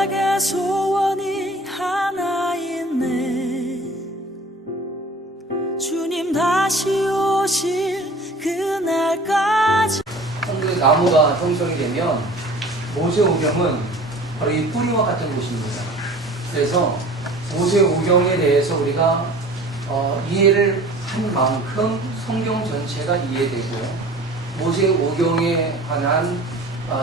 내게 소원이 하나 있네. 주님 다시 오실 그날까지. 한국의 나무가 형성이 되면 모세오경은 바로 이 뿌리와 같은 곳입니다. 그래서 모세오경에 대해서 우리가 이해를 한 만큼 성경 전체가 이해되고요. 모세오경에 관한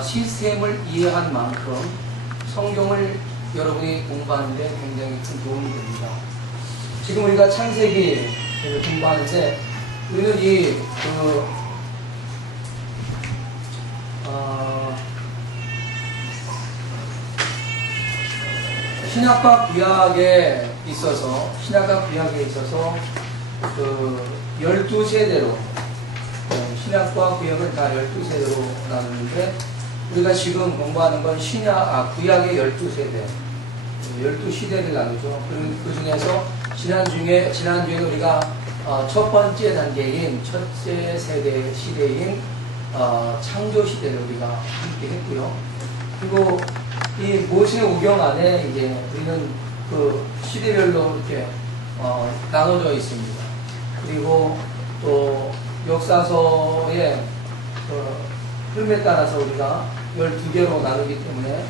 시스템을 이해한 만큼 성경을 여러분이 공부하는데 굉장히 큰 도움이 됩니다. 지금 우리가 창세기를 공부하는데 우리는 신약과 구약에 있어서 그 12세대로 신약과 구약을 다 12세대로 나누는데 우리가 지금 공부하는 건 구약의 12세대 12시대를 나누죠. 그리고 그 중에서 지난주에 우리가 첫 번째 단계인 첫째 세대 시대인 창조 시대를 우리가 함께 했고요. 그리고 이 모세오경 안에 이제 우리는 그 시대별로 이렇게 나눠져 있습니다. 그리고 또 역사서의 흐름에 따라서 우리가 12개로 나누기 때문에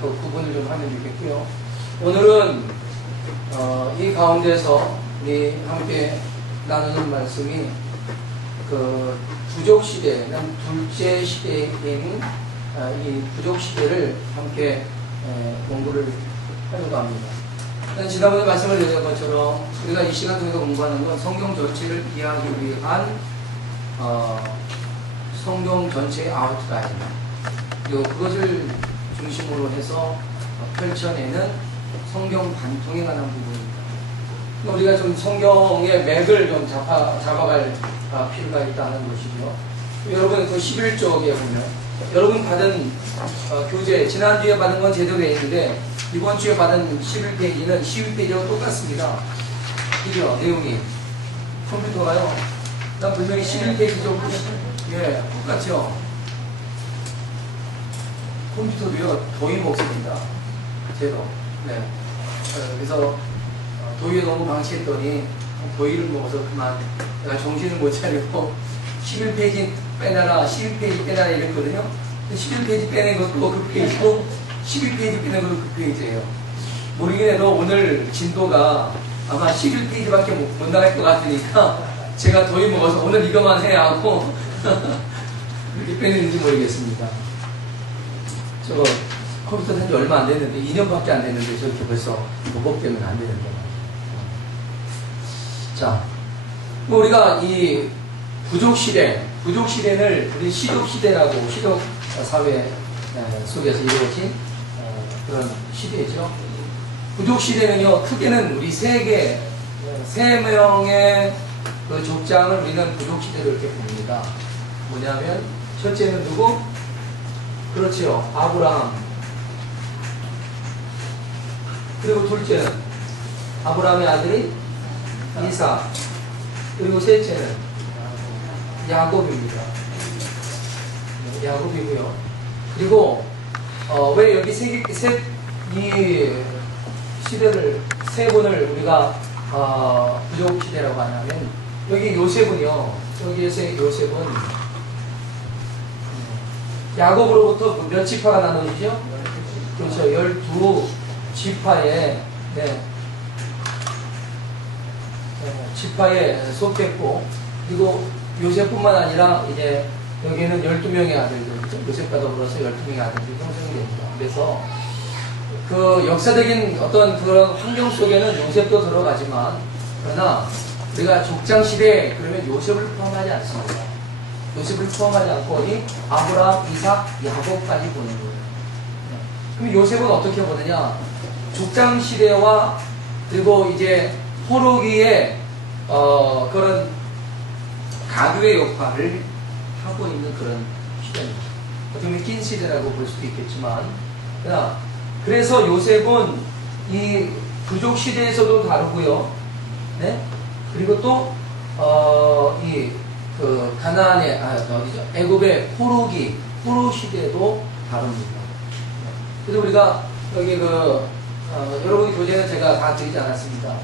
그 구분을 좀 하면 좋겠고요. 오늘은 이 가운데서 우리 함께 나누는 말씀이 그 부족시대는 둘째 시대인 이 부족시대를 함께 공부를 하려고 합니다. 지난번에 말씀을 드린 것처럼 우리가 이 시간 통해서 공부하는 건 성경 전체를 이해하기 위한 성경 전체의 아웃라인, 그리고 그것을 중심으로 해서 펼쳐내는 성경 관통에 관한 부분입니다. 우리가 좀 성경의 맥을 좀 잡아갈 필요가 있다는 것이죠. 여러분 그 11쪽에 보면 여러분 받은 교재, 지난주에 받은 건 제대로 돼 있는데 이번 주에 받은 11페이지는 12페이지와 똑같습니다. 이죠, 내용이. 컴퓨터가요. 난 분명히 11페이지죠. 예, 똑같죠. 컴퓨터도요, 도희 먹습니다. 제도. 네. 그래서 도희에 너무 방치했더니 도희를 먹어서 그만 내가 정신을 못 차리고 11페이지 빼놔라, 12페이지 빼놔라 이랬거든요. 11페이지 빼낸 것도 그 페이지고 11페이지 빼낸 것도 그 페이지예요. 모르긴 해도 오늘 진도가 아마 11페이지밖에 못 나갈 것 같으니까 제가 더위 먹어서 오늘 이것만 해야 하고 그렇게 빼냈는지 모르겠습니다. 저거 컴퓨터 산지 얼마 안 됐는데 2년밖에 안 됐는데 저렇게 벌써 보복되면 안 되는데. 자, 우리가 이 부족시대를 우리 시족시대라고 시족사회 속에서 이루어진 그런 시대죠. 부족시대는요, 크게는 우리 세 명의 그 족장을 우리는 부족시대로 이렇게 봅니다. 뭐냐면, 첫째는 누구? 그렇지요. 아브라함. 그리고 둘째는 아브라함의 아들이 이삭. 그리고 셋째는 야곱입니다. 야곱이고요. 그리고 왜 여기 이 시대를 세 분을 우리가 부족 시대라고 하냐면 여기 요셉은요. 여기에서의 요셉은 야곱으로부터 몇 지파가 나눠지죠? 그렇죠. 12지파에 지파에 속했고, 그리고 요셉뿐만 아니라 이제 여기는 12명의 아들들이죠. 요셉과 더불어서 12명의 아들들이 형성이 됩니다. 그래서 그 역사적인 어떤 그런 환경 속에는 요셉도 들어가지만, 그러나 우리가 족장시대 그러면 요셉을 포함하지 않습니다. 요셉을 포함하지 않고 이 아브라함, 이삭, 야곱까지 보는 거예요. 그럼 요셉은 어떻게 보느냐? 족장시대와 그리고 이제 포로기의 그런 가교의 역할을 하고 있는 그런 시대입니다. 어떻게 보면 긴 시대라고 볼 수도 있겠지만, 그래서 요셉은 이 부족 시대에서도 다루고요. 네? 그리고 또 그 가나안의 애굽의 포로 시대도 다룹니다. 그래서 우리가 여기 여러분 교재는 제가 다 드리지 않았습니다.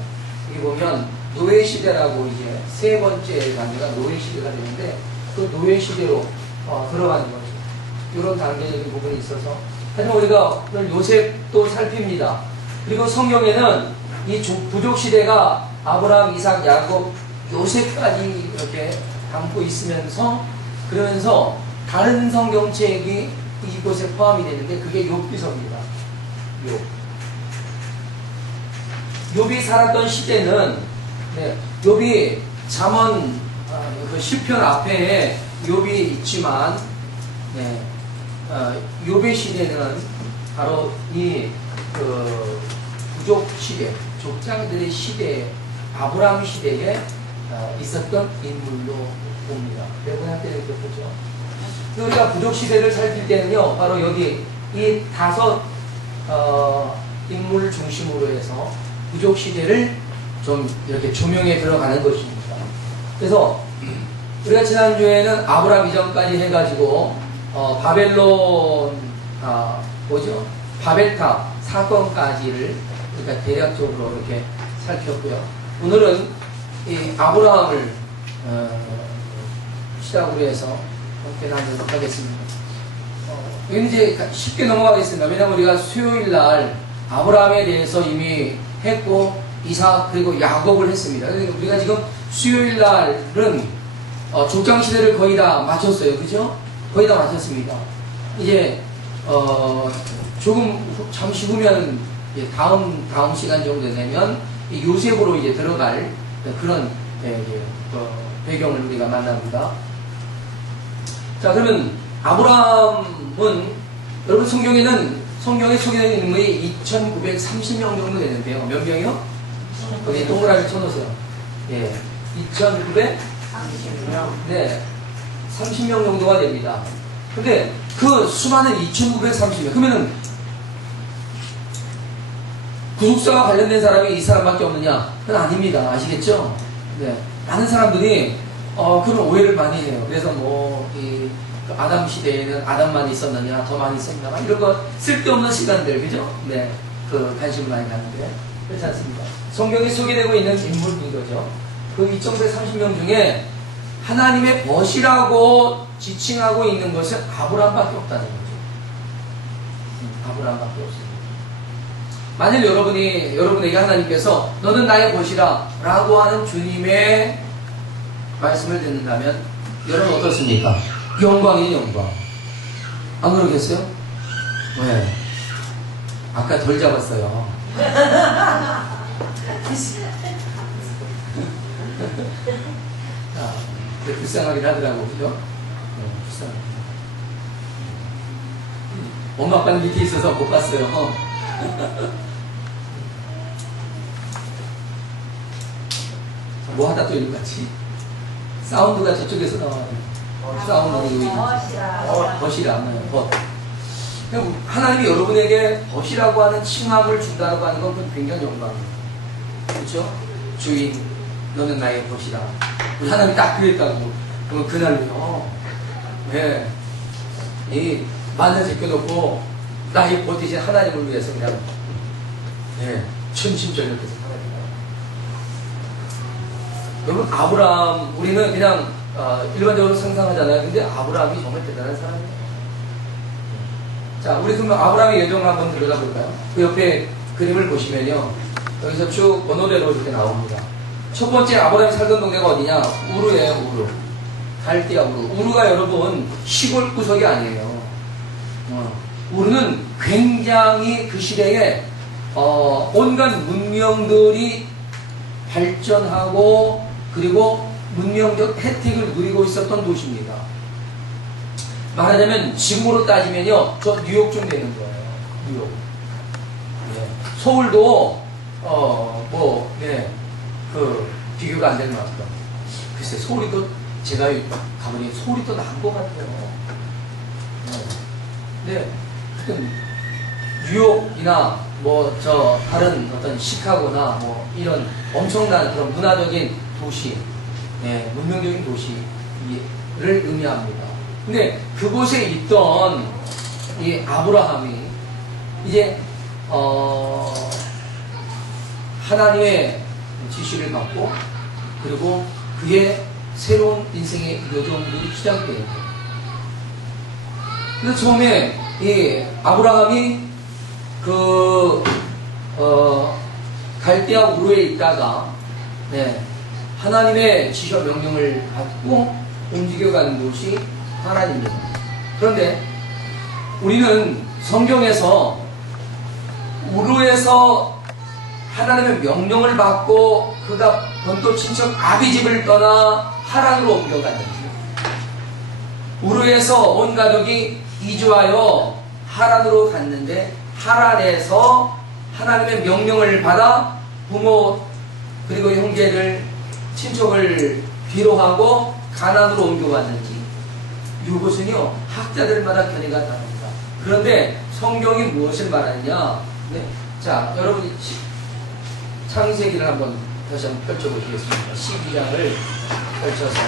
여기 보면 노예 시대라고 이제 세 번째 단계가 노예 시대가 되는데 그 노예 시대로 들어가는 거죠. 이런 단계적인 부분이 있어서 하지만 우리가 오늘 요셉도 살핍니다. 그리고 성경에는 이 부족 시대가 아브라함, 이삭, 야곱, 요셉까지 이렇게 담고 있으면서 그러면서 다른 성경책이 이곳에 포함이 되는데 그게 욥기서입니다. 욥이 살았던 시대는 욥이 잠언 그 시편 앞에 욥이 있지만 욥의 시대는 바로 이 부족 시대, 족장들의 시대, 아브라함 시대에 있었던 인물로 봅니다. 여러분 때는 그렇죠. 우리가 부족 시대를 살필 때는요, 바로 여기 이 5 인물 중심으로 해서 부족 시대를 좀 이렇게 조명해 들어가는 것입니다. 그래서 우리가 지난주에는 아브라함 이전까지 해가지고 바벨론 바벨탑 사건까지를 그러니까 대략적으로 이렇게 살폈고요. 오늘은 이 아브라함을 시작으로 해서 함께 나누도록 하겠습니다. 여기 이제 쉽게 넘어가겠습니다. 왜냐하면 우리가 수요일 날 아브라함에 대해서 이미 했고 이삭 그리고 야곱을 했습니다. 그러니까 우리가 지금 수요일 날은 족장 시대를 거의 다 마쳤어요. 그죠? 거의 다 마쳤습니다. 이제 조금 잠시 후면 다음 시간 정도 되면 요셉으로 이제 들어갈 그런 배경을 우리가 만납니다. 자, 그러면 아브라함은 여러분 성경에 소개되는 인물이 2,930명 정도 되는데요. 몇 명이요? 거기 동그라미 쳐놓으세요. 2,930명. 네, 30명 정도가 됩니다. 근데 그 수많은 2,930명. 그러면은 구속사와 관련된 사람이 이 사람밖에 없느냐? 그건 아닙니다. 아시겠죠? 네, 많은 사람들이 그런 오해를 많이 해요. 그래서 그 아담 시대에는 아담만 있었느냐, 더 많이 있었느냐, 이런 거 쓸데없는 시간들, 그죠? 네, 관심을 많이 갖는데 그렇지 않습니다. 성경에 소개되고 있는 인물인 거죠. 그 2,930명 중에 하나님의 벗이라고 지칭하고 있는 것은 아브라함밖에 없다는 거죠. 아브라함밖에 없습니다. 만일 여러분에게 하나님께서 너는 나의 벗이라 라고 하는 주님의 말씀을 듣는다면 여러분 어떻습니까? 영광이에요, 영광. 안 그러겠어요? 왜? 아까 덜 잡았어요. 자, 불쌍하긴 하더라고, 그죠? 불쌍하긴. 엄마 아빠는 밑에 있어서 못 봤어요. 뭐 하다 또 이런 것 같이 사운드가 저쪽에서 나와요. 사운드가 벗이라. 하나님이 여러분에게 벗이라고 하는 칭함을 준다고 하는 건 그건 굉장히 영광이에요. 그렇죠? 주인, 너는 나의 벗이라. 우리 하나님이 딱 그랬다고. 그러면 그날요. 네. 이 만나 제껴놓고 나의 벗 대신 하나님을 위해서 그냥 천심전력해서 살아야 여러분, 아브라함, 우리는 그냥 일반적으로 상상하잖아요. 근데 아브라함이 정말 대단한 사람이에요. 자, 우리 그러면 아브라함의 여정을 한번 들어가 볼까요? 그 옆에 그림을 보시면요, 여기서 쭉 번호대로 이렇게 나옵니다. 첫 번째 아브라함이 살던 동네가 어디냐? 우르예요. 우르. 갈대아 우르. 우르가 여러분 시골 구석이 아니에요. 우르는 굉장히 그 시대에 온갖 문명들이 발전하고 그리고 문명적 혜택을 누리고 있었던 도시입니다. 말하자면 지금으로 따지면요, 저 뉴욕쯤 되는 거예요. 뉴욕. 서울도 비교가 안 될 만큼. 글쎄, 서울이 제가 가보니 서울이 더 나은 것 같아요. 네. 뉴욕이나 다른 어떤 시카고나 이런 엄청난 그런 문화적인 도시, 문명적인 도시를 의미합니다. 근데 그곳에 있던 이 아브라함이 이제 하나님의 지시를 받고 그리고 그의 새로운 인생의 요정들이 시작되는 거예요. 근데 처음에 이 아브라함이 갈대아 우르에 있다가 하나님의 지시와 명령을 받고 움직여가는 곳이 하나님입니다. 그런데 우리는 성경에서 우르에서 하나님의 명령을 받고 그가 본토 친척 아비집을 떠나 하란으로 옮겨갔는지, 우르에서 온 가족이 이주하여 하란으로 갔는데 하란에서 하나님의 명령을 받아 부모 그리고 형제를 친척을 뒤로하고 가나안으로 옮겨갔는지, 이것은요 학자들마다 견해가 다릅니다. 그런데 성경이 무엇을 말하느냐? 자, 여러분이 창세기를 한번 다시 한번 펼쳐보시겠습니다. 12장을 펼쳐서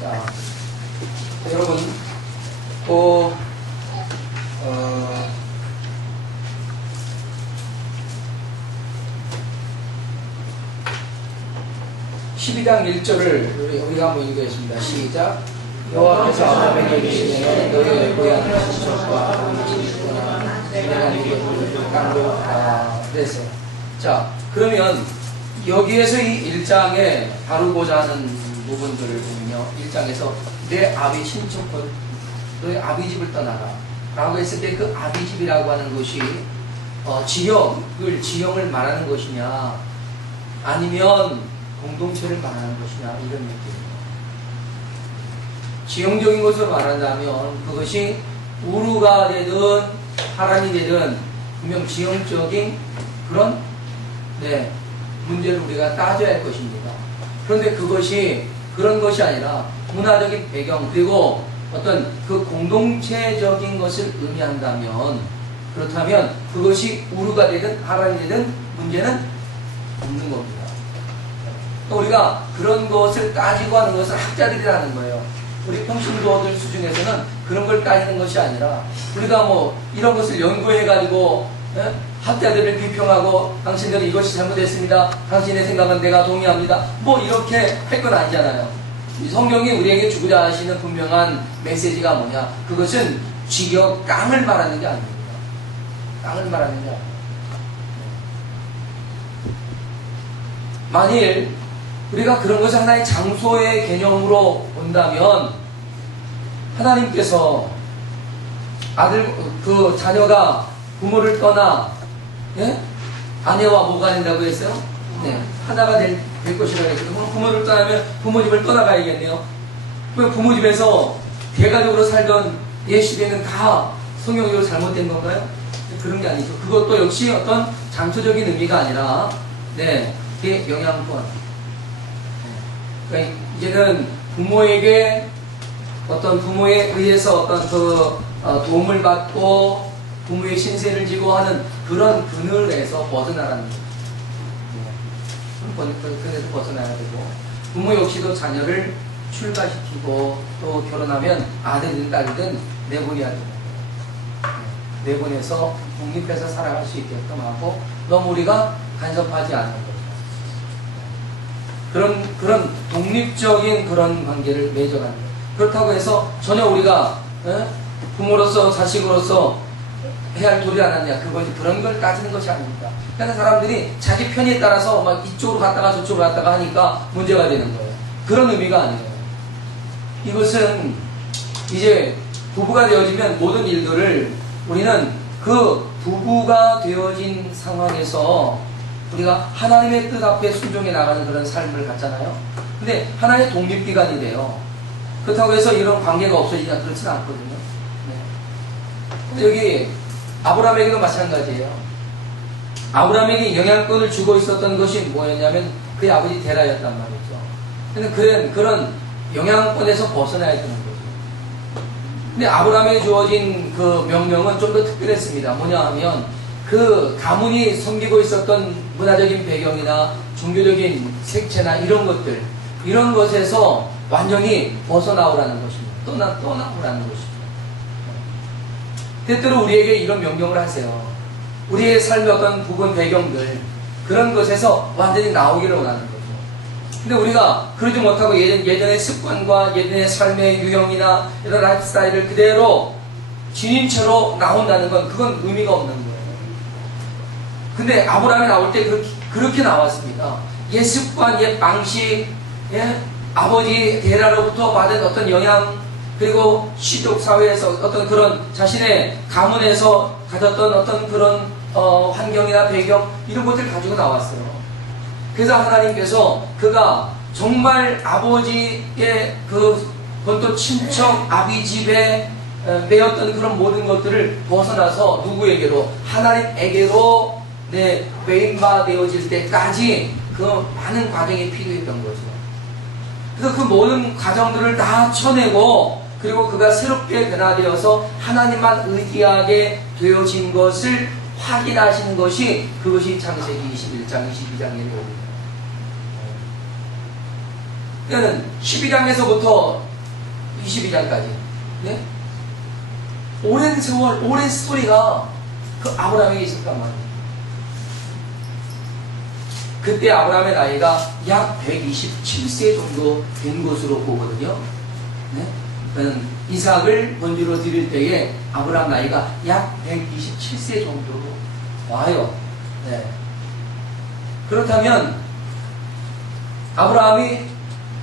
자, 여러분 12장 1절을 우리가 한번 읽겠습니다. 시작. 여호와께서 아브라함에게 이르시되 너희의 고향 친척과 친구나 내가 네게 보여줄 땅으로 가라 그랬어요. 자, 그러면 여기에서 이 1장에 다루고자 하는 부분들을 보면요, 1장에서 내 아비 친척들, 너희 아비 집을 떠나라 라고 했을 때 그 아비 집이라고 하는 것이 지형을 말하는 것이냐 아니면 공동체를 말하는 것이냐, 이런 느낌입니다. 지형적인 것을 말한다면 그것이 우르가 되든 하란이 되든 분명 지형적인 그런 문제를 우리가 따져야 할 것입니다. 그런데 그것이 그런 것이 아니라 문화적인 배경 그리고 어떤 그 공동체적인 것을 의미한다면, 그렇다면 그것이 우르가 되든 하란이 되든 문제는 없는 겁니다. 우리가 그런 것을 따지고 하는 것은 학자들이라는 거예요. 우리 평신도들 수준에서는 그런 걸 따지는 것이 아니라 우리가 뭐 이런 것을 연구해가지고 학자들을 비평하고 당신들은 이것이 잘못했습니다, 당신의 생각은 내가 동의합니다, 뭐 이렇게 할 건 아니잖아요. 성경이 우리에게 주고자 하시는 분명한 메시지가 뭐냐? 그것은 지역 땅을 말하는 게 아닙니다. 땅을 말하는 게 아닙니다. 만일 우리가 그런 것을 하나의 장소의 개념으로 본다면, 하나님께서 자녀가 부모를 떠나 아내와 뭐가 된다고 했어요? 하나가 될 것이라고 했어요. 부모를 떠나면 부모집을 떠나가야겠네요. 부모집에서 대가족으로 살던 옛 시대는 다 성경적으로 잘못된 건가요? 그런 게 아니죠. 그것도 역시 어떤 장소적인 의미가 아니라 그게 영향권. 그러니까 이제는 부모에게 부모에 의해서 도움을 받고 부모의 신세를 지고 하는 그런 그늘에서 벗어나라는 거예요. 그늘에서 벗어나야 되고, 부모 역시도 자녀를 출가시키고 또 결혼하면 아들이든 딸이든 내보내야 됩니다. 내보내서 독립해서 살아갈 수 있게끔 하고 너무 우리가 간섭하지 않는 거죠. 그런 독립적인 그런 관계를 맺어가는 거예요. 그렇다고 해서 전혀 우리가 부모로서 자식으로서 해야 할 도리 안 하느냐, 그런 걸 따지는 것이 아닙니다. 그러니까 사람들이 자기 편에 따라서 막 이쪽으로 갔다가 저쪽으로 갔다가 하니까 문제가 되는 거예요. 그런 의미가 아니에요. 이것은 이제 부부가 되어지면 모든 일들을 우리는 그 부부가 되어진 상황에서 우리가 하나님의 뜻 앞에 순종해 나가는 그런 삶을 갖잖아요. 근데 하나의 독립기관이 돼요. 그렇다고 해서 이런 관계가 없어지냐, 그렇지는 않거든요. 근데 여기 아브라함에게도 마찬가지예요. 아브라함에게 영향권을 주고 있었던 것이 뭐였냐면 그의 아버지 데라였단 말이죠. 근데 그런 영향권에서 벗어나야 되는 거죠. 근데 아브라함에게 주어진 그 명령은 좀 더 특별했습니다. 뭐냐 하면 그 가문이 섬기고 있었던 문화적인 배경이나 종교적인 색채나 이런 것들, 이런 것에서 완전히 벗어나오라는 것입니다. 떠나오라는 것입니다. 때때로 우리에게 이런 명령을 하세요. 우리의 삶의 어떤 부분 배경들, 그런 것에서 완전히 나오기를 원하는 거죠. 근데 우리가 그러지 못하고 예전의 습관과 예전의 삶의 유형이나 이런 라이프 스타일을 그대로 지닌 채로 나온다는 건 그건 의미가 없는 거예요. 근데 아브라함이 나올 때 그렇게 나왔습니다. 옛 습관, 옛 방식, 아버지 데라로부터 받은 어떤 영향, 그리고 시족 사회에서 어떤 그런 자신의 가문에서 가졌던 어떤 그런 환경이나 배경, 이런 것들을 가지고 나왔어요. 그래서 하나님께서 그가 정말 아버지의 그것도 친척 아비집에 매였던 그런 모든 것들을 벗어나서 누구에게로? 하나님에게로 매인바 되어질 때까지 그 많은 과정이 필요했던 거죠. 그래서 그 모든 과정들을 다 쳐내고, 그리고 그가 새롭게 변화되어서 하나님만 의지하게 되어진 것을 확인하시는 것이, 그것이 창세기 21장, 22장에 나옵니다. 그러니까 12장에서부터 22장까지 오랜 세월, 오랜 스토리가 그 아브라함에게 있었단 말이에요. 그때 아브라함의 나이가 약 127세 정도 된 것으로 보거든요. 그러니까 이삭을 번지로 드릴 때에 아브라함 나이가 약 127세 정도로 와요. 그렇다면 아브라함이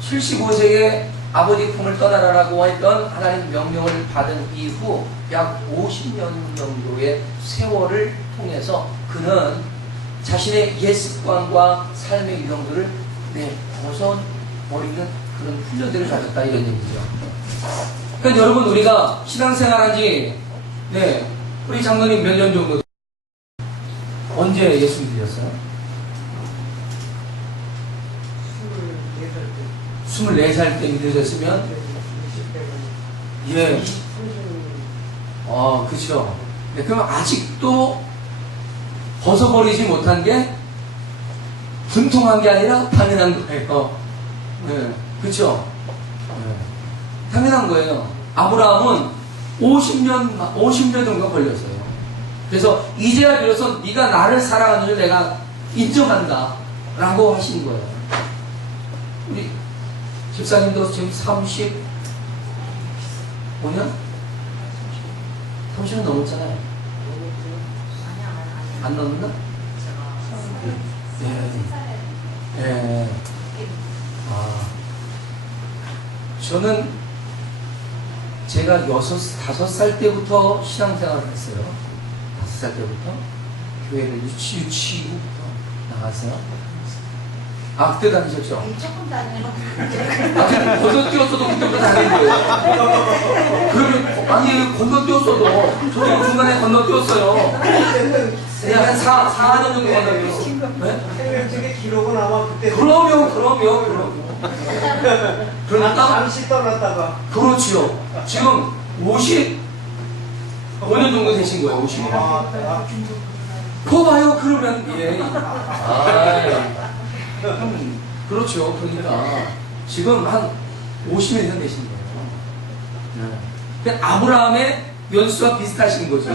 75세에 아버지 품을 떠나라라고 했던 하나님 명령을 받은 이후 약 50년 정도의 세월을 통해서 그는 자신의 옛 습관과 삶의 유형들을 벗어버리는 그런 훈련들을 가졌다, 이런 얘기죠. 그러니까 여러분, 우리가 신앙생활한 지 우리 장로님 몇 년 정도, 언제 예수 믿으셨어요? 24살 때 믿으셨으면, 그쵸. 그럼 아직도 벗어버리지 못한 게 분통한 게 아니라 당연한 거예요. 그쵸. 당연한 거예요. 아브라함은 50년 정도 걸렸어요. 그래서 이제야 비로소 네가 나를 사랑하는 줄 내가 인정한다 라고 하신 거예요. 우리 집사님도 지금 35년? 30년 넘었잖아요. 안 넘었나? 저는 제가 5살 때부터 신앙생활을 했어요. 5살 때부터. 교회를 유치부부터 나갔어요. 그때 다니셨죠? 조금 다녀요. 건너뛰었어도 그때부터 다닌 거예요. 그러면, 건너뛰었어도, 저도 중간에 건너뛰었어요. 그냥 한 4년 정도 건너뛰었어요. 되게 기록은 아마 그때. 그럼요. 그러니까. 잠시 떠났다가. 그렇지요. 지금 55년 정도 되신 거예요, 55년. 그거 봐요, 그러면, 그렇죠. 그러니까 지금 한 50년 되신 거예요. 그러니까 아브라함의 연수와 비슷하신 거죠.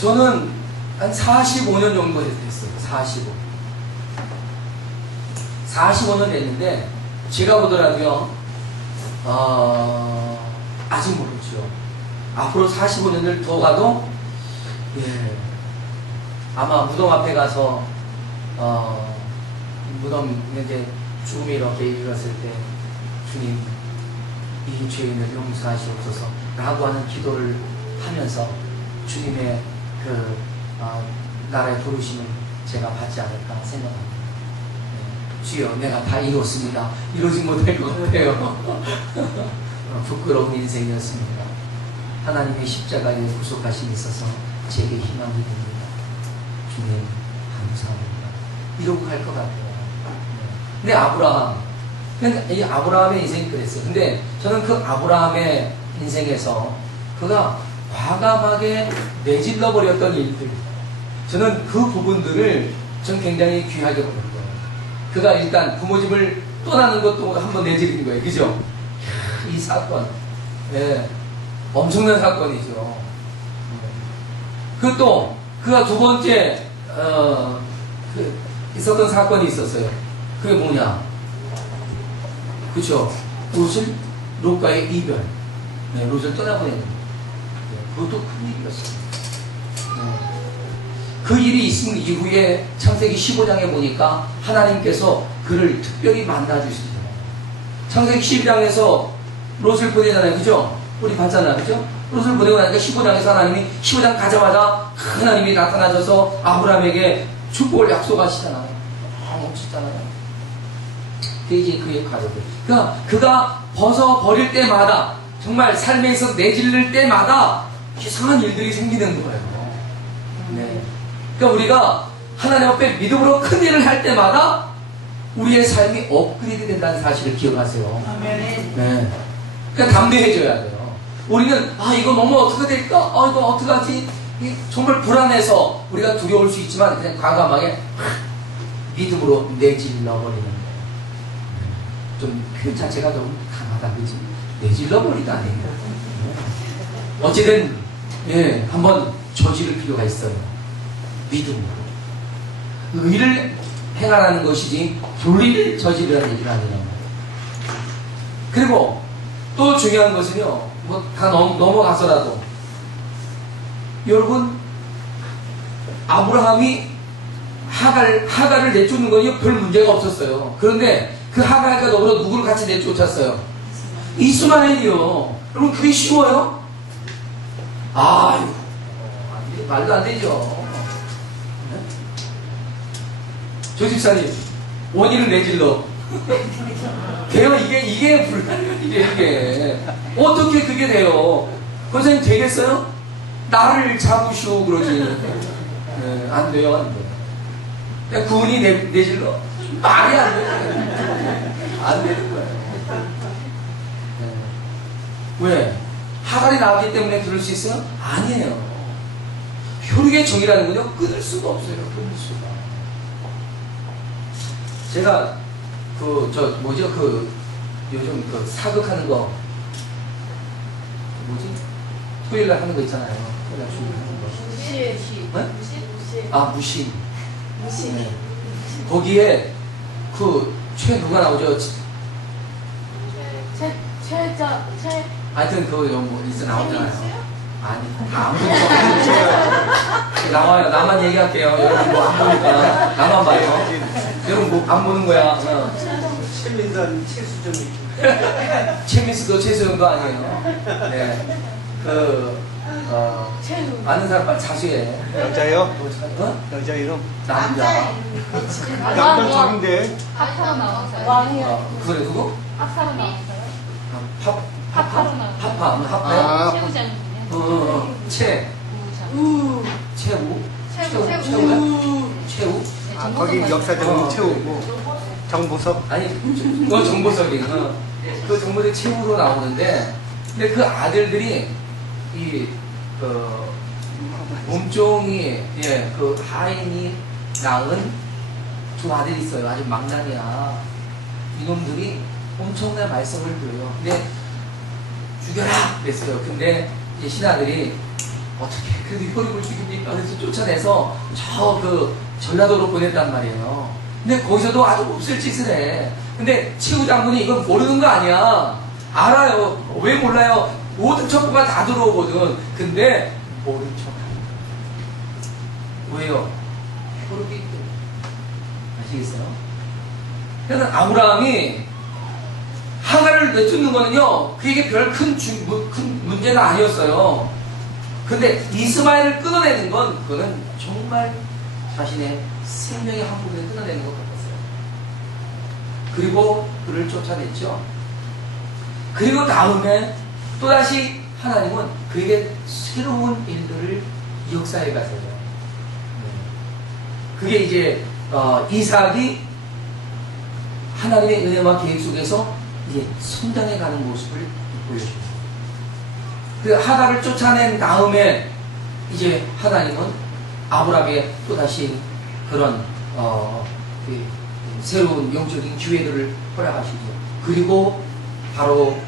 저는 한 45년 정도 됐어요. 45년 됐는데 제가 보더라도요. 아직 모르죠. 앞으로 45년을 더 가도 아마 무덤 앞에 가서 무덤 이제 죽음이 이렇게 이르렀을 때 주님 이 죄인을 용서하시옵소서 라고 하는 기도를 하면서 주님의 그 나라의 부르심을 제가 받지 않을까 생각합니다. 주여 내가 다 이뤘습니다. 이루지 못할 것 같아요. 부끄러운 인생이었습니다. 하나님의 십자가에 구속하심이 있어서 제게 희망이 됩니다. 주님 감사합니다. 이러고 갈 것 같아요. 근데 이 아브라함의 인생이 그랬어요. 근데 저는 그 아브라함의 인생에서 그가 과감하게 내질러 버렸던 일들, 저는 그 부분들을 전 굉장히 귀하게 보는 거예요. 그가 일단 부모 집을 떠나는 것도 한번 내지른 거예요. 그죠? 이 사건, 예, 엄청난 사건이죠. 그또 그가 두 번째 있었던 사건이 있었어요. 그게 뭐냐? 그쵸? 롯과의 이별. 네, 롯을 떠나보내는 거. 네, 그것도 큰 일이었어요. 네. 그 일이 있은 이후에 창세기 15장에 보니까 하나님께서 그를 특별히 만나주시잖아요. 창세기 12장에서 롯을 보내잖아요. 그죠? 우리 봤잖아요. 그죠? 롯을 보내고 나니까 15장에서 하나님이 15장 가자마자 하나님이 나타나셔서 아브라함에게 축복을 약속하시잖아요. 멋지잖아요. 그게 이제 그의 가족들. 그러니까 그가 벗어버릴 때마다, 정말 삶에서 내질릴 때마다 이상한 일들이 생기는 거예요. 네. 그러니까 우리가 하나님 앞에 믿음으로 큰 일을 할 때마다 우리의 삶이 업그레이드 된다는 사실을 기억하세요. 네. 그러니까 담대해져야 돼요. 우리는 이거 너무 어떻게 될까? 이거 어떡하지? 정말 불안해서 우리가 두려울 수 있지만 그냥 과감하게 믿음으로 내질러 버리는 거예요. 좀 표현 자체가 좀 강하다, 그지? 내질러 버리다니. 어쨌든 한번 저지를 필요가 있어요. 믿음으로. 의를 행하라는 것이지 불의를 저지르라는 얘기는 아니란 말이에요. 그리고 또 중요한 것은요, 뭐 다 넘어가서라도 여러분, 아브라함이 하갈을 내쫓는 건 별 문제가 없었어요. 그런데 그 하갈과 더불어 누구를 같이 내쫓았어요? 이스마엘이요. 여러분, 그게 쉬워요? 아유, 말도 안 되죠. 네? 조 집사님, 원인을 내질러. 돼요? 이게 불가능해요. 이게. 어떻게 그게 돼요? 권사님 되겠어요? 나를 잡으시오, 그러지. 네, 안 돼요, 안 돼요. 그냥 구원이 내질러? 말이 안 돼요. 안 되는 거예요. 네. 왜? 하갈이 나왔기 때문에 그럴 수 있어요? 아니에요. 효력의 정이라는 건요, 끊을 수가 없어요. 끊을 수가. 제가 요즘 사극하는 거 뭐지? 토요일날 하는 거 있잖아요. 토요일날 준비하는 거. 네? 무신. 네. 거기에 누가 나오죠? 하여튼 뭐 있어 나오잖아요. 아니, 다 안 보니까. 나와요. 나만 얘기할게요. 여러분 뭐 안 보니까. 나만 봐요. 여러분 뭐 안 보는 거야. 최민선 최수정이. 최민수도 최수정도 아니에요. 네. 아는 사람 빨리 자수해. 여자요? 여자 이름? 남자. 남자 적인데. 파파로 나왔어요. 그래, 누구? 파파로 나왔어요. 파파로 나왔어요. 하파요? 최우장님이요. 최우? 거기 역사적인 최우고 정보석. 아니, 정보석이. 그 정보석 최우로 나오는데, 근데 그 아들들이 몸종이, 그 하인이 낳은 두 아들이 있어요. 아주 망나니야. 이놈들이 엄청난 말썽을 들어요. 근데 죽여라! 그랬어요. 근데 이제 신하들이 어떻게 그래도 효력을 죽입니까? 그래서 쫓아내서 전라도로 보냈단 말이에요. 근데 거기서도 아주 몹쓸 짓을 해. 근데 최후 장군이 이건 모르는 거 아니야. 알아요. 왜 몰라요? 모든 첩보가 다 들어오거든. 근데 모른 척 하는 거예요. 왜요? 효력이 있기 때문에. 아시겠어요? 그래서 아브라함이 하갈을 내쫓는 거는요, 그게 별 큰 문제가 아니었어요. 근데 이스마엘을 끊어내는 건, 그거는 정말 자신의 생명의 한 부분을 끊어내는 것 같았어요. 그리고 그를 쫓아냈죠. 그리고 다음에 또다시 하나님은 그에게 새로운 일들을 역사해 가세요. 그게 이제 이삭이 하나님의 은혜와 계획 속에서 이제 성장해 가는 모습을 보여줍니다. 그 하갈을 쫓아낸 다음에 이제 하나님은 아브라함에게 또다시 그런 그 새로운 영적인 기회들을 허락하시죠. 그리고 바로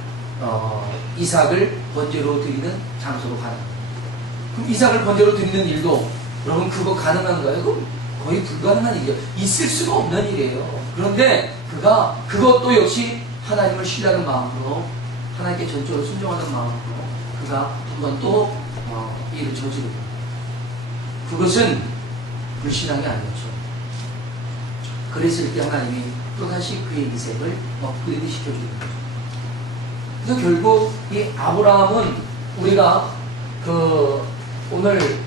이삭을 번제로 드리는 장소로 가는 거예요. 그럼 이삭을 번제로 드리는 일도 여러분 그거 가능한가요? 그럼 거의 불가능한 일이에요. 있을 수가 없는 일이에요. 그런데 그가 그것도 역시 하나님을 신뢰하는 마음으로 하나님께 전적으로 순종하는 마음으로 그가 한번 또 일을 저지르고 그것은 불신앙이 아니었죠. 그랬을 때 하나님이 또다시 그의 인생을 업그레이드 시켜주는 거죠. 그래서 결국 이 아브라함은 우리가 오늘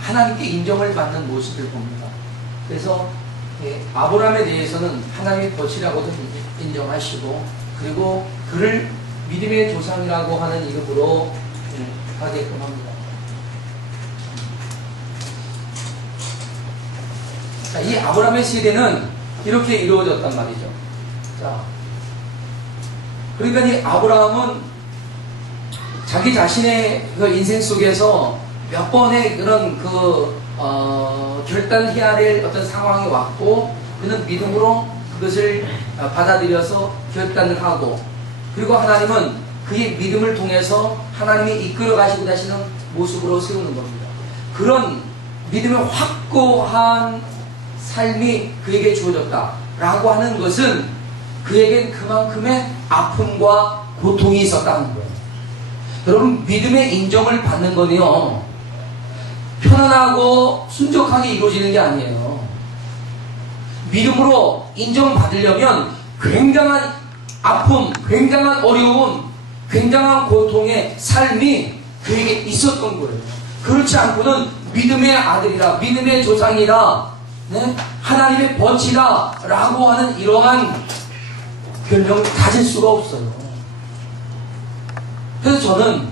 하나님께 인정을 받는 모습을 봅니다. 그래서 아브라함에 대해서는 하나님의 거치라고도 인정하시고 그리고 그를 믿음의 조상이라고 하는 이름으로 하게끔 합니다. 자, 이 아브라함의 세대는 이렇게 이루어졌단 말이죠. 자, 그러니까 이 아브라함은 자기 자신의 그 인생 속에서 몇 번의 그런 결단해야 될 어떤 상황이 왔고 그는 믿음으로 그것을 받아들여서 결단을 하고 그리고 하나님은 그의 믿음을 통해서 하나님이 이끌어 가시고 다시는 모습으로 세우는 겁니다. 그런 믿음의 확고한 삶이 그에게 주어졌다라고 하는 것은 그에겐 그만큼의 아픔과 고통이 있었다는 거예요. 여러분 믿음의 인정을 받는 거는요 편안하고 순적하게 이루어지는 게 아니에요. 믿음으로 인정받으려면 굉장한 아픔, 굉장한 어려움, 굉장한 고통의 삶이 그에게 있었던 거예요. 그렇지 않고는 믿음의 아들이라, 믿음의 조상이라, 네? 하나님의 번치다 라고 하는 이러한 별명을 가질 수가 없어요. 그래서 저는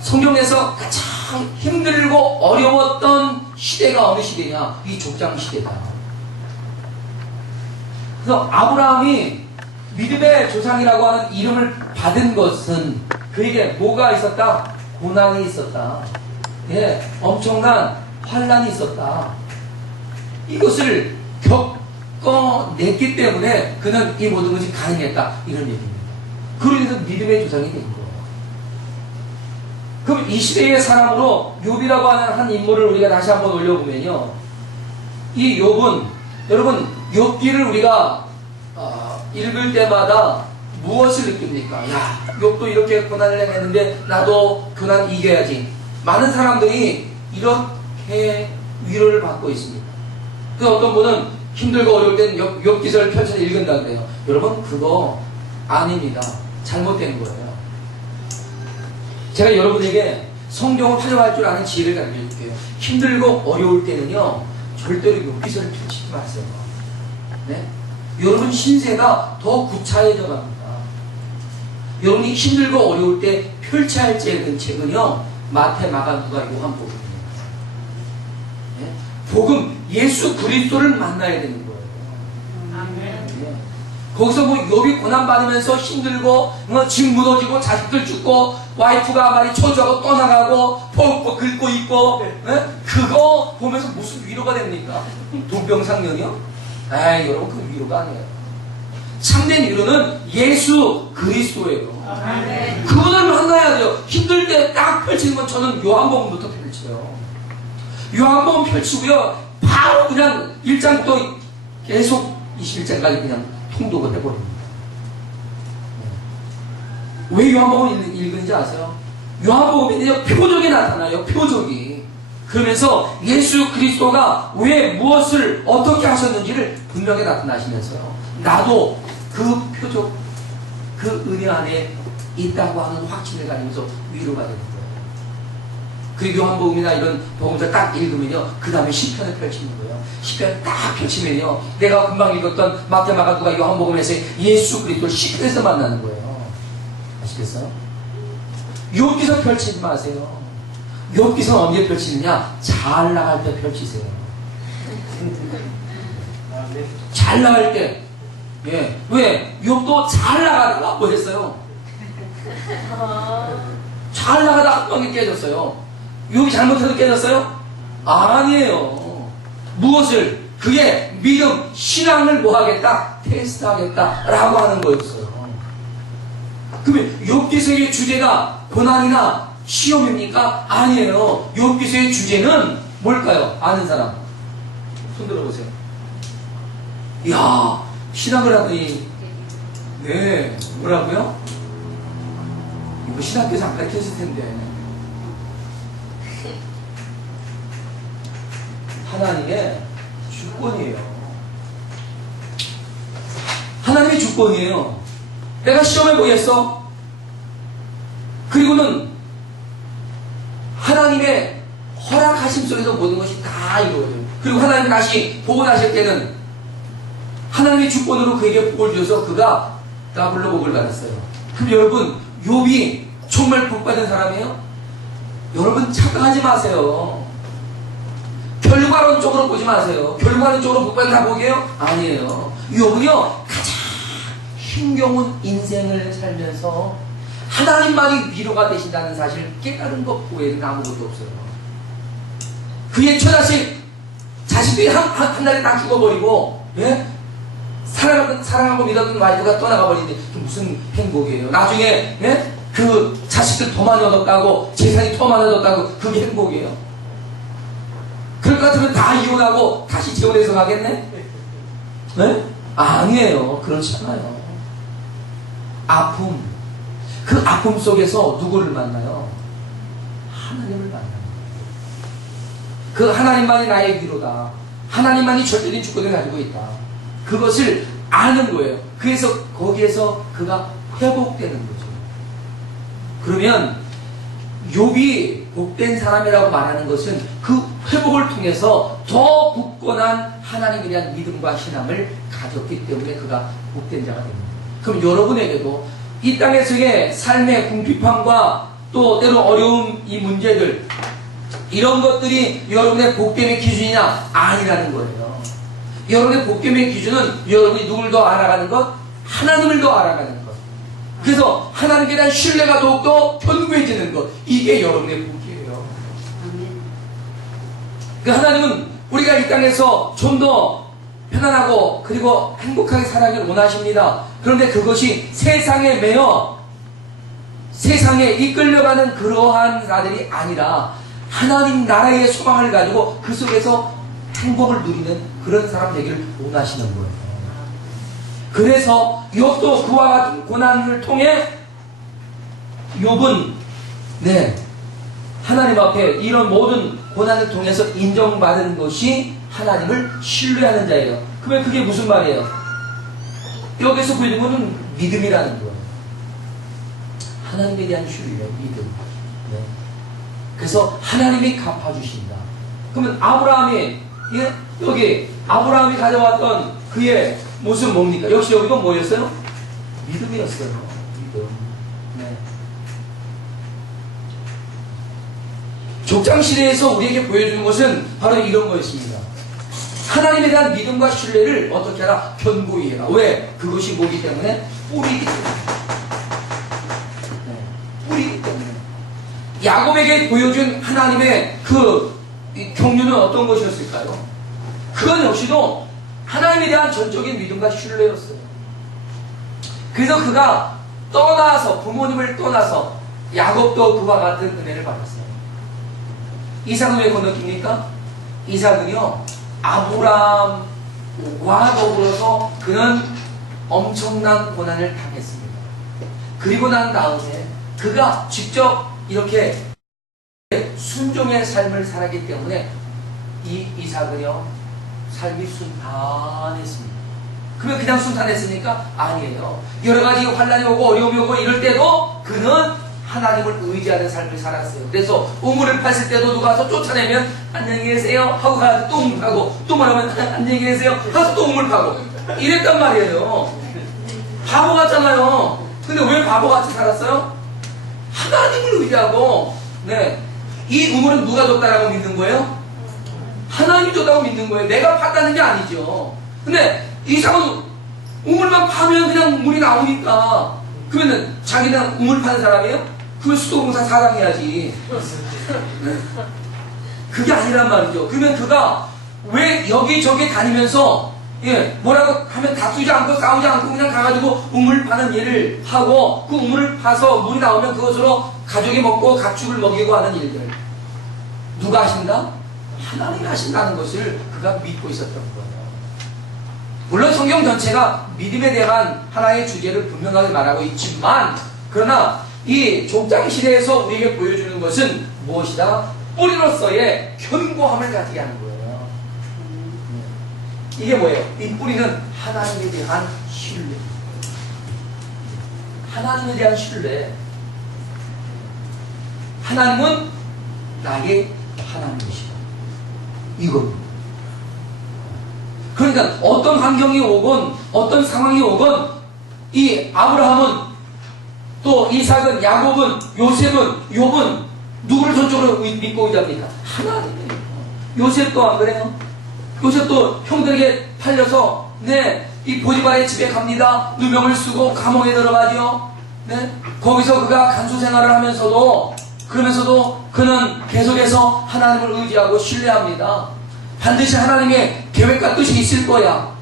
성경에서 가장 힘들고 어려웠던 시대가 어느 시대냐? 이 족장 시대다. 그래서 아브라함이 믿음의 조상이라고 하는 이름을 받은 것은 그에게 뭐가 있었다? 고난이 있었다. 예, 엄청난 환난이 있었다. 이것을 겪어냈기 때문에 그는 이 모든 것이 가능했다. 이런 얘기입니다. 그로 인해서 믿음의 조상이 된 거예요. 그럼 이 시대의 사람으로 욥이라고 하는 한 인물을 우리가 다시 한번 올려보면요. 이 욥은 여러분 욥기를 우리가 읽을 때마다 무엇을 느낍니까? 야, 욥도 이렇게 고난을 행했는데 나도 고난 이겨야지. 많은 사람들이 이렇게 위로를 받고 있습니다. 그 어떤 분은 힘들고 어려울 땐 욥기서를 펼쳐서 읽는다 그래요. 여러분 그거 아닙니다. 잘못된 거예요. 제가 여러분에게 성경을 활용할 줄 아는 지혜를 알려줄게요. 힘들고 어려울 때는요 절대로 욥기서를 펼치지 마세요. 네? 여러분 신세가 더 구차해져 갑니다. 여러분이 힘들고 어려울 때 펼쳐야 할 책은요 마태, 마가, 누가, 요한복음입니다. 네? 복음, 예수 그리스도를 만나야 되는 거예요. 네. 거기서 뭐 욥이 고난받으면서 힘들고 집 무너지고 자식들 죽고 와이프가 말이 초조하고 떠나가고 퍽퍽 긁고 있고 네? 그거 보면서 무슨 위로가 됩니까? 동병상련이요? 에이 여러분 그 위로가 아니에요. 참된 위로는 예수 그리스도예요. 그분을 만나야 돼요. 힘들 때 딱 펼치는 건 저는 요한복음부터 펼쳐요. 요한복음 펼치고요 바로 그냥 1장부터 계속 21장까지 그냥 통독을 해버립니다. 왜 요한복음을 읽는지 아세요? 요한복음이 표적이 나타나요. 표적이. 그러면서 예수 그리스도가 왜 무엇을 어떻게 하셨는지를 분명히 나타나시면서요. 나도 그 표적, 그 은혜 안에 있다고 하는 확신을 가지면서 위로가 되는 거예요. 그 요한복음이나 이런 복음서 딱 읽으면요. 그 다음에 시편을 펼치는 거예요. 시편 딱 펼치면요. 내가 금방 읽었던 마태, 마가, 누가, 요한복음에서 예수 그리스도를 시편에서 만나는 거예요. 아시겠어요? 욥기서 펼치지 마세요. 욥기서는 언제 펼치느냐? 잘 나갈 때 펼치세요. 잘 나갈 때. 예. 왜? 욥도 잘 나가다가 뭐 했어요? 잘 나가다 한 방에 깨졌어요. 욥이 잘못해서 깨졌어요? 아니에요. 무엇을? 그게 믿음, 신앙을 뭐 하겠다? 테스트하겠다라고 하는 거였어요. 그러면 욥기서의 주제가 고난이나 시험입니까? 아니에요. 욥기서의 주제는 뭘까요? 아는 사람 손 들어보세요. 이야, 신학을 하더니 네, 뭐라고요? 이거 신학교에서 안 가르쳐줄 텐데. 하나님의 주권이에요. 하나님의 주권이에요. 내가 시험해 보겠어? 그리고는 하나님의 허락하심 속에서 모든 것이 다 이루어져요. 그리고 하나님 다시 복원하실 때는 하나님의 주권으로 그에게 복을 주셔서 그가 더블로 복을 받았어요. 그럼 여러분, 욥이 정말 복받은 사람이에요? 여러분 착각하지 마세요. 결과론적으로 보지 마세요. 결과론적으로 복받은 다 복이에요? 아니에요. 욥은요 가장 힘겨운 인생을 살면서 하나님만이 위로가 되신다는 사실을 깨달은 것 외에는 아무것도 없어요. 그의 처자식 자식들이 한 달에 다 죽어버리고, 예? 사랑하고 믿었던 와이프가 떠나가 버리는데 무슨 행복이에요? 나중에, 예? 그 자식들 더 많이 얻었다고, 재산이 더 많이 얻었다고, 그게 행복이에요? 그럴 것 같으면 다 이혼하고 다시 재혼해서 가겠네? 네? 아니에요. 그렇지 않아요. 아픔, 그 아픔 속에서 누구를 만나요? 하나님을 만나요. 그 하나님만이 나의 위로다. 하나님만이 절대적인 주권을 가지고 있다. 그것을 아는 거예요. 그래서 거기에서 그가 회복되는 거죠. 그러면 욥이 복된 사람이라고 말하는 것은 그 회복을 통해서 더 굳건한 하나님에 대한 믿음과 신앙을 가졌기 때문에 그가 복된 자가 됩니다. 그럼 여러분에게도 이 땅에서의 삶의 궁핍함과 또 때로 어려움, 이 문제들, 이런 것들이 여러분의 복됨의 기준이냐? 아니라는 거예요. 여러분의 복됨의 기준은 여러분이 누굴 더 알아가는 것? 하나님을 더 알아가는 것. 그래서 하나님께 대한 신뢰가 더욱더 견고해지는 것. 이게 여러분의 복이에요. 그 하나님은 우리가 이 땅에서 좀 더 편안하고 그리고 행복하게 살아가길 원하십니다. 그런데 그것이 세상에 매여 세상에 이끌려가는 그러한 자들이 아니라 하나님 나라의 소망을 가지고 그 속에서 행복을 누리는 그런 사람 되기를 원하시는 거예요. 그래서 욥도 그와 같은 고난을 통해 욥은 하나님 앞에 이런 모든 고난을 통해서 인정받은 것이 하나님을 신뢰하는 자예요. 그러면 그게 무슨 말이에요? 여기서 보이는 것은 믿음이라는 거예요. 하나님에 대한 신뢰, 믿음. 그래서 하나님이 갚아주신다. 그러면 아브라함이 여기 아브라함이 가져왔던 그의 모습은 뭡니까? 역시 여기도 뭐였어요? 믿음이었어요. 믿음. 족장시대에서 우리에게 보여주는 것은 바로 이런 거였습니다. 하나님에 대한 믿음과 신뢰를 어떻게 하라? 견고히 해라. 왜? 그것이 뭐기 때문에? 뿌리기 때문에. 뿌리기 때문에. 야곱에게 보여준 하나님의 그 경륜은 어떤 것이었을까요? 그건 역시도 하나님에 대한 전적인 믿음과 신뢰였어요. 그래서 그가 떠나서, 부모님을 떠나서 야곱도 그와 같은 은혜를 받았어요. 이삭은 왜 건너깁니까? 이삭은요, 아브라함과 더불어서 그는 엄청난 고난을 당했습니다. 그리고 난 다음에 그가 직접 이렇게 순종의 삶을 살았기 때문에 이 이삭은요, 삶이 순탄했습니다. 그러면 그냥 순탄했습니까? 아니에요. 여러 가지 환난이 오고 어려움이 오고 이럴 때도 그는 하나님을 의지하는 삶을 살았어요. 그래서 우물을 팠을 때도 누가 와서 쫓아내면 안녕히 계세요 하고 가서 또 우물 파고, 또 말하면 안녕히 계세요 가서 또 우물 파고 이랬단 말이에요. 바보 같잖아요. 근데 왜 바보같이 살았어요? 하나님을 의지하고, 이 우물은 누가 줬다라고 믿는 거예요? 하나님이 줬다고 믿는 거예요. 내가 팠다는 게 아니죠. 근데 이삭은 우물만 파면 그냥 물이 나오니까 그러면 자기는 우물 파는 사람이에요? 그걸 수도공사 사장 해야지. 네. 그게 아니란 말이죠. 그러면 그가 왜 여기저기 다니면서 뭐라고 하면 다투지 않고 싸우지 않고 그냥 가가지고 우물 파는 일을 하고 그 우물을 파서 물이 나오면 그것으로 가족이 먹고 가축을 먹이고 하는 일들 누가 하신다? 하나님이 하신다는 것을 그가 믿고 있었던 거예요. 물론 성경 전체가 믿음에 대한 하나의 주제를 분명하게 말하고 있지만 그러나 이 족장 시대에서 우리에게 보여주는 것은 무엇이다? 뿌리로서의 견고함을 가지게 하는 거예요. 이게 뭐예요? 이 뿌리는 하나님에 대한 신뢰. 하나님에 대한 신뢰. 하나님은 나의 하나님이시다. 이겁니다. 그러니까 어떤 환경이 오건 어떤 상황이 오건 이 아브라함은 또 이삭은 야곱은 요셉은 욥은 누구를 전적으로 믿고 의지합니까? 하나님이에요. 요셉도 안 그래요? 요셉도 형들에게 팔려서 이 보디발의 집에 갑니다. 누명을 쓰고 감옥에 들어가죠. 거기서 그가 간수 생활을 하면서도 그러면서도 그는 계속해서 하나님을 의지하고 신뢰합니다. 반드시 하나님의 계획과 뜻이 있을 거야.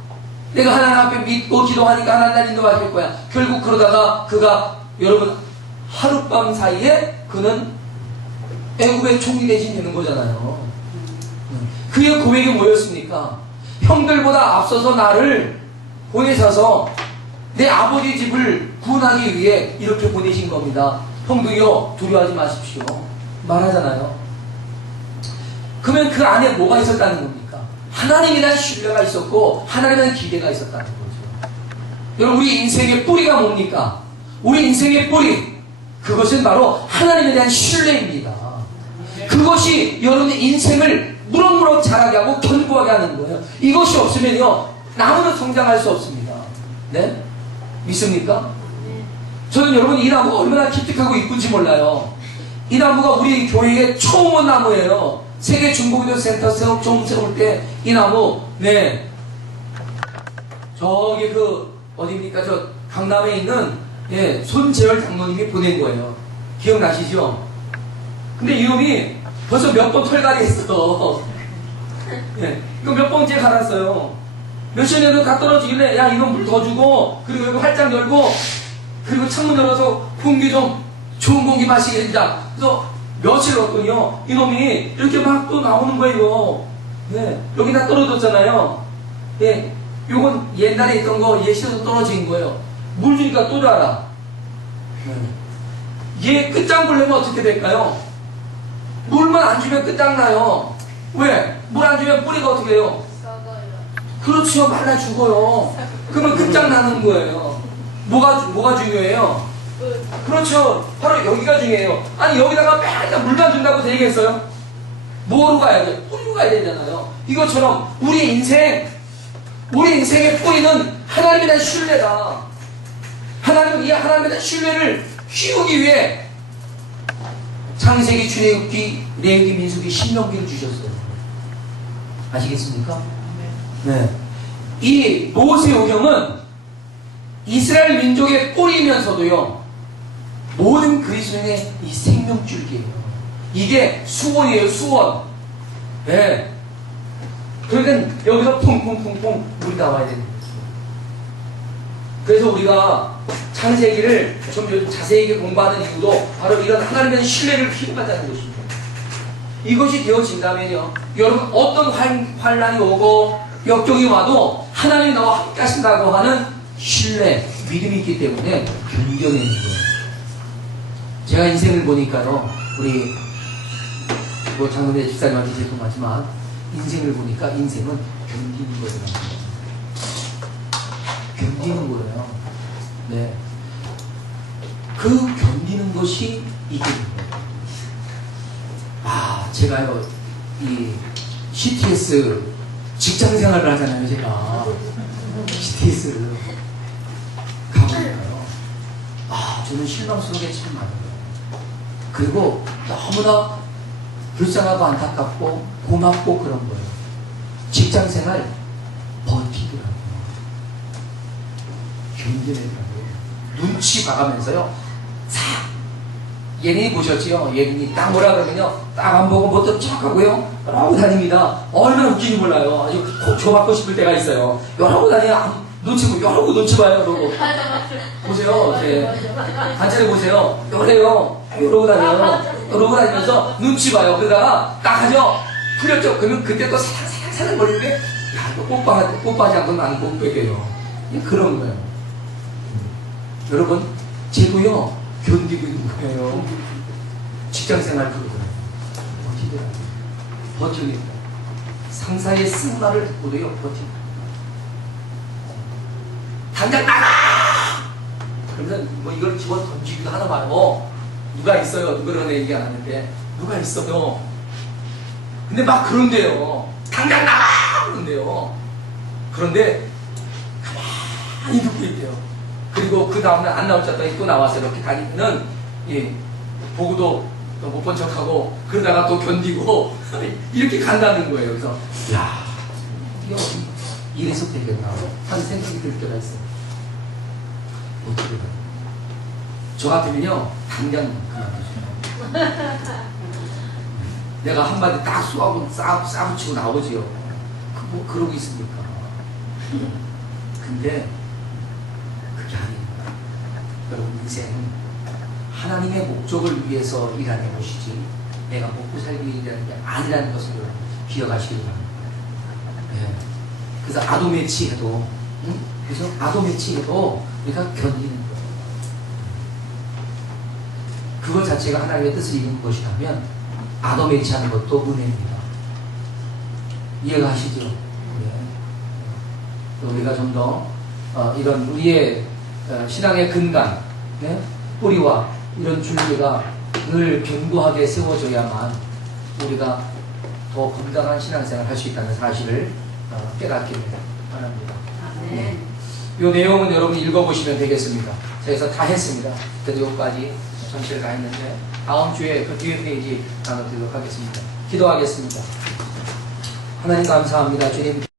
내가 하나님 앞에 믿고 기도하니까 하나님 날 인도하실 거야. 결국 그러다가 그가 여러분 하룻밤 사이에 그는 애굽의 총리 대신 되는 거잖아요. 그의 고백이 뭐였습니까? 형들보다 앞서서 나를 보내셔서 내 아버지 집을 구원하기 위해 이렇게 보내신 겁니다. 형들이요 두려워하지 마십시오. 말하잖아요. 그러면 그 안에 뭐가 있었다는 겁니까? 하나님에 대한 신뢰가 있었고 하나님에 대한 기대가 있었다는 거죠. 여러분 우리 인생의 뿌리가 뭡니까? 우리 인생의 뿌리 그것은 바로 하나님에 대한 신뢰입니다. 그것이 여러분의 인생을 무럭무럭 자라게 하고 견고하게 하는 거예요. 이것이 없으면요 나무는 성장할 수 없습니다. 네? 믿습니까? 저는 여러분 이 나무가 얼마나 기특하고 이쁜지 몰라요. 이 나무가 우리 교회에 처음 온 나무예요. 세계 중고기도 센터 처음 세울 때 이 나무 저기 어디입니까? 저 강남에 있는 손재열 장로님이 보낸 거예요. 기억나시죠? 근데 이놈이 벌써 몇 번 털갈이 했어. 이거 몇 번째 갈았어요. 몇 년에도 다 떨어지길래 야 이놈 물 더 주고 그리고 여기 활짝 열고 그리고 창문 열어서 공기 좀 좋은 공기 마시게 해주자. 그래서 며칠 갔더니요 이놈이 이렇게 막 또 나오는 거예요. 여기 다 떨어졌잖아요. 요건 옛날에 있던 거 예시에서 떨어진 거예요. 물 주니까 또 자라. 얘 끝장불 내면 어떻게 될까요? 물만 안 주면 끝장나요. 왜? 물 안 주면 뿌리가 어떻게 해요? 그렇죠. 말라 죽어요. 그러면 끝장나는 거예요. 뭐가 중요해요? 그렇죠. 바로 여기가 중요해요. 아니 여기다가 맨날 물만 준다고 되겠어요? 뭐로 가야 돼? 뿌리로 가야 되잖아요. 이것처럼 우리 인생의 뿌리는 하나님에 대한 신뢰다. 하나님은 이 하나님에 대한 신뢰를 키우기 위해 창세기, 출애굽기, 레위기, 민수기, 신명기를 주셨어요. 아시겠습니까? 네. 이 모세오경은 이스라엘 민족의 뿌리면서도요 모든 그리스도인의 이 생명줄기예요. 이게 수원이에요. 수원. 그러니까 여기서 퐁퐁퐁퐁 물이 나와야 되는 거죠. 그래서 우리가 창세기를 좀 자세하게 공부하는 이유도 바로 이런 하나님에 대한 신뢰를 키워가자는 것입니다. 이것이 되어진다면요 여러분 어떤 환란이 오고 역경이 와도 하나님이 나와 함께 하신다고 하는 신뢰, 믿음이 있기 때문에 견뎌내는 거예요. 제가 인생을 보니까요 우리 장로대 집사님한테 제품하지만 인생을 보니까 인생은 견디는 거더라고요. 견디는 거예요. 네. 그 견디는 것이 이기는 거예요. 제가요, 이 CTS 직장 생활을 하잖아요, 제가. CTS 가보니까요. 저는 실망스러운 게 참 많아요. 그리고 너무나 불쌍하고 안타깝고 고맙고 그런 거예요. 직장 생활 버티더라고요. 견뎌내더라고요. 눈치 봐가면서요. 싹 예린이 보셨지요? 예린이 딱 뭐라 그러면요. 딱 안 보고 뭐 또 척하고요. 이러고 다닙니다. 얼마나 웃긴지 몰라요. 아주 코 줘받고 싶을 때가 있어요. 이러고 다녀요. 눈치 보고 이러고 눈치 봐요. 이러고 보세요. 관찰해 보세요. 요래요. 이러고 다녀요. 이러고 다니면서 눈치 봐요. 그러다가 딱 하죠. 풀렸죠. 그러면 그때 또 살살 거리는데 야, 이거 뽀빠지 않고 나는 못 빼겨요. 그런 거예요. 여러분, 쟤도요, 견디고 있는 거예요. 직장생활 그러고요. 버티더라고요. 버티겠다. 상사의 쓴 말을 듣고도요, 버티고. 당장 나가! 그러면 뭐 이걸 집어 던지기도 하나 말고, 누가 있어요. 누구라는 얘기 안 하는데, 누가 있어도. 근데 막 그런데요. 당장 나가! 그런데요. 그런데, 가만히 듣고 있대요. 그리고 그 다음날 안 나올 줄 알았더니 또 나와서 이렇게 다니면은, 예, 보고도 못 본 척하고, 그러다가 또 견디고, 이렇게 간다는 거예요. 그래서, 야, 이거 이래서 되겠나 하는 생각이 들 때가 있어요. 어떻게 해요? 저 같으면요, 당장 그만두죠. 내가 한마디 딱 쏘고 싸붙이고 나오지요. 뭐 그러고 있습니까? 근데 그게 아닙니다. 여러분 인생은 하나님의 목적을 위해서 일하는 것이지 내가 먹고 살기 위해 일하는 게 아니라는 것을 기억하시기 바랍니다. 네. 그래서 아도매치해도 그래서 아도매치해도 우리가 견디는 거예요. 그것 자체가 하나님의 뜻을 이루는 것이라면 아도매치하는 것도 은혜입니다. 이해가 하시죠? 네. 우리가 좀 더 이런 우리의 신앙의 근간, 네? 뿌리와 이런 줄기가 늘 견고하게 세워져야만 우리가 더 건강한 신앙생활을 할 수 있다는 사실을 깨닫기를 바랍니다. 네. 이 내용은 여러분 읽어보시면 되겠습니다. 그래서 다 했습니다. 그래서 여기까지 전체를 다 했는데 다음 주에 그 뒤에 페이지 나눠드리도록 하겠습니다. 기도하겠습니다. 하나님 감사합니다. 주님.